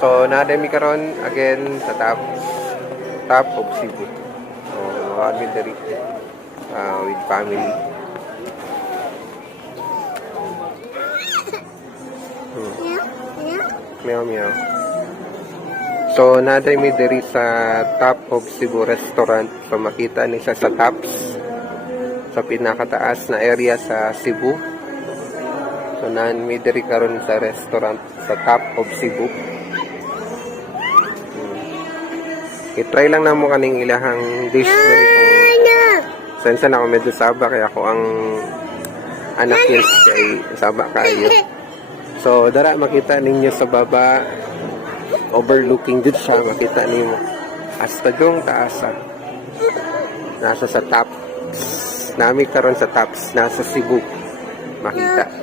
So nadami karon again sa top of Cebu. So kami diri with family. Meow meow. So naday mi diri sa Top of Cebu restaurant. So makita ni siya sa tops sa pinakataas na area sa Cebu. So nan mi diri karon sa restaurant sa Top of Cebu. I-try lang namo kaning ilahang dish diri ko. Sensa na ako medyo saba kaya ako ang anak kids kay saba kayo. So dara makita ninyo sa baba, overlooking dito siya, makita niyo hasta dong taasa. Nasa sa top. Nami karon sa tops, nasa Cebu. Makita.